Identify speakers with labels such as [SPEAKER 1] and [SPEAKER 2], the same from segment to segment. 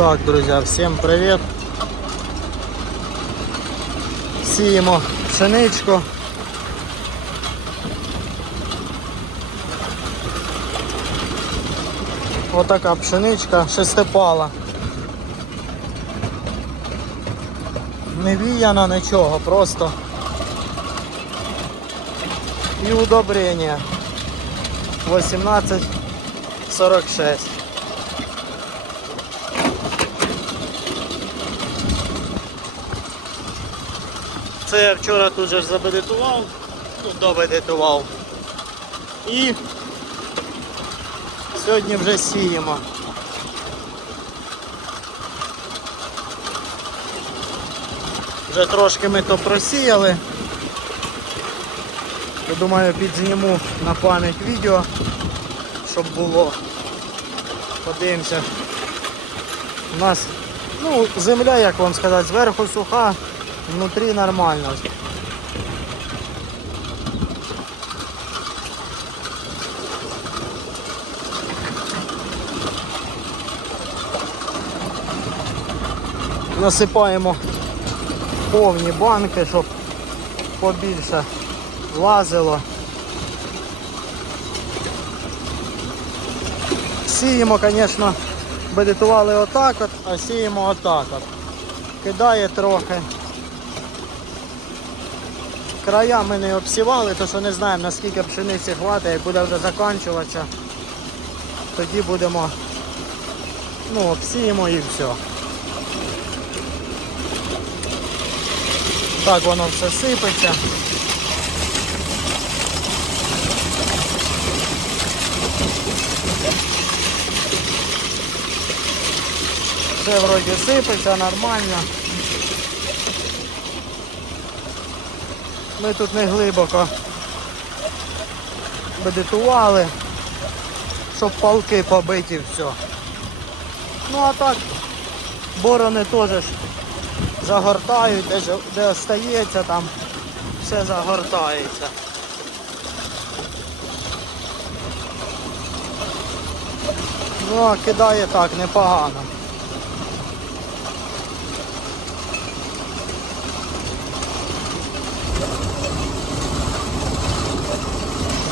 [SPEAKER 1] Так, друзі, всім привіт. Сіємо пшеничку. Отака пшеничка шестипала. Не віяна нічого, просто і удобрення 1846. Це я вчора тут же забедитував, ну, добедитував. І сьогодні вже сіємо. Вже трошки ми то просіяли. Я думаю, підзніму на пам'ять відео, щоб було. Подивимося. У нас ну, земля, як вам сказати, зверху суха, внутрі нормально. Насипаємо повні банки, щоб побільше влазило. Сіємо, звісно, бедитували отак от, а сіємо отак от. Кидає трохи. Края ми не обсівали, тому що не знаємо наскільки пшениці хватить, як буде вже закінчуватися. Тоді будемо, ну, обсіємо і все. Так воно все сипеться. Все вроді сипеться нормально. Ми тут не глибоко медитували, щоб палки побиті все. Ну а так, борони теж загортають, де, де остається, там все загортається. Ну, а кидає так непогано.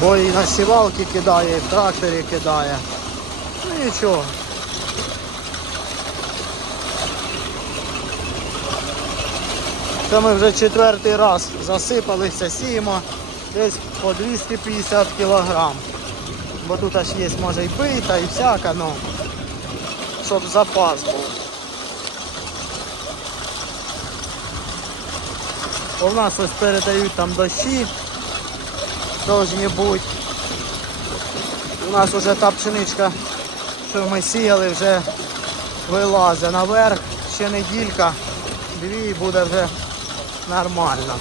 [SPEAKER 1] Бо і на сівалки кидає, і в тракторі кидає. Ну нічого. Це ми вже четвертий раз засипалися, сіємо десь по 250 кілограм. Бо тут аж є може і бита, і всяка, ну, щоб запас був. В нас ось передають там дощі, должні бути. У нас вже та пшеничка, що ми сіяли, вже вилазить наверх, ще неділька, дві і буде вже нормально.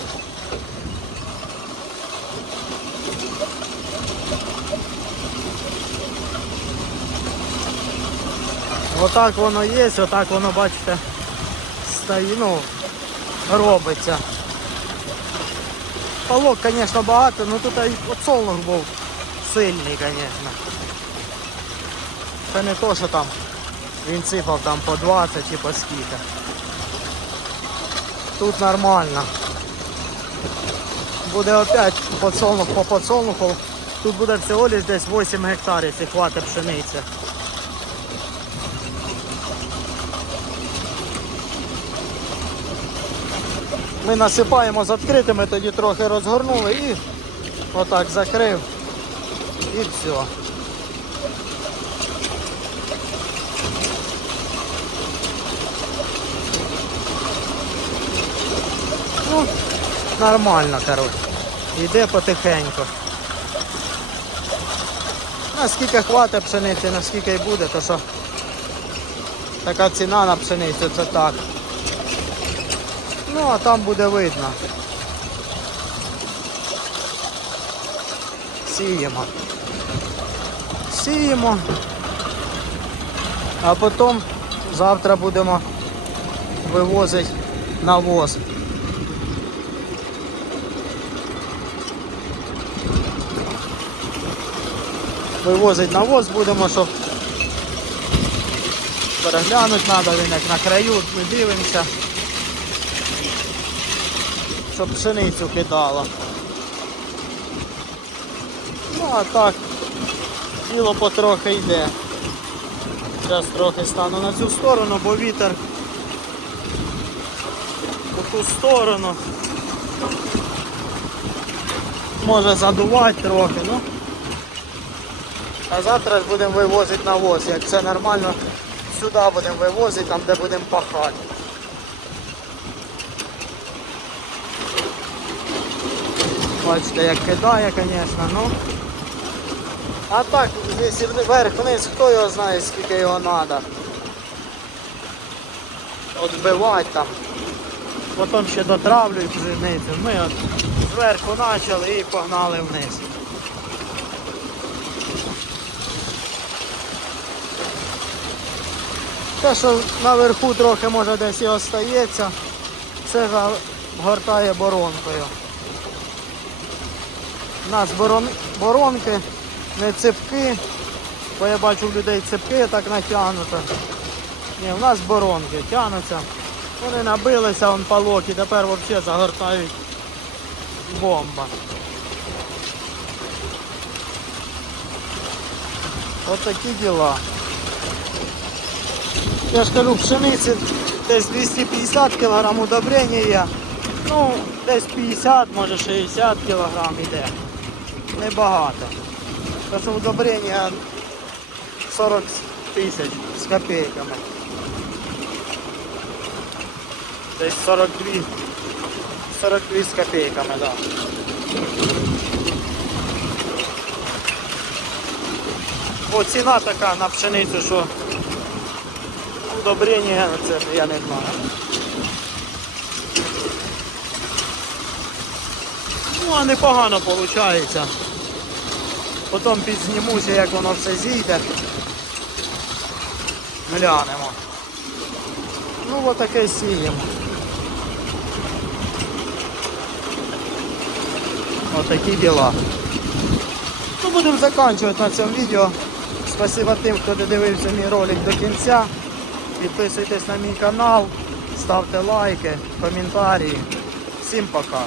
[SPEAKER 1] Отак воно є, отак воно, бачите, стає, ну, робиться. Палок, звісно, багато, але тут і подсолнух був сильний, звісно. Це не то, що там він сипав там по 20 чи по скільки. Тут нормально. Буде опять подсолнух по подсолнуху. Тут буде всього лиш десь 8 гектарів, якщо хватить пшениці. Ми насипаємо з відкритими, тоді трохи розгорнули і отак закрив і все. Ну, нормально, коротше. Йде потихеньку. Наскільки хватить пшениці, наскільки й буде, то що така ціна на пшеницю, це так. Ну, а там буде видно. Сіємо. Сіємо. А потім завтра будемо вивозити навоз. Вивозити навоз будемо, щоб переглянути треба, він як на краю, ми дивимося. Щоб пшеницю кидало. Ну а так, діло потрохи йде. Зараз трохи стану на цю сторону, бо вітер у ту сторону. Може задувати трохи, ну. А завтра ж будемо вивозити навоз. Як це нормально, сюди будемо вивозити, там де будемо пахати. Бачите, як кидає, звісно, ну. А так, якщо вверх-вниз, хто його знає, скільки його треба. Отбивати там. Потім ще дотравлюють пшеницю. Ми от зверху почали і погнали вниз. Те, що наверху трохи може десь і остається, це за- гортає боронкою. У нас борон, боронки, не цепки, бо я бачу в людей цепки так натягнуто. Ні, у нас боронки тягнуться. Вони набилися, он палок і тепер взагалі загортають бомба. От такі діла. Я ж кажу, пшениці десь 250 кг удобрення є. Ну, десь 50, може 60 кг йде. Небагато. Тому що удобрення 40 тисяч з копійками. Десь 42. 42 з копійками, так. Да. О, ціна така на пшеницю, що удобрення, це я не знаю. Ну, а непогано виходить. Потім підзнімуся, як воно все зійде. Глянемо. Ну, отаке сіємо. Отакі діла. Ну, будемо закінчувати на цьому відео. Спасибо тим, хто додивився мій ролик до кінця. Підписуйтесь на мій канал, ставте лайки, коментарі. Всім пока.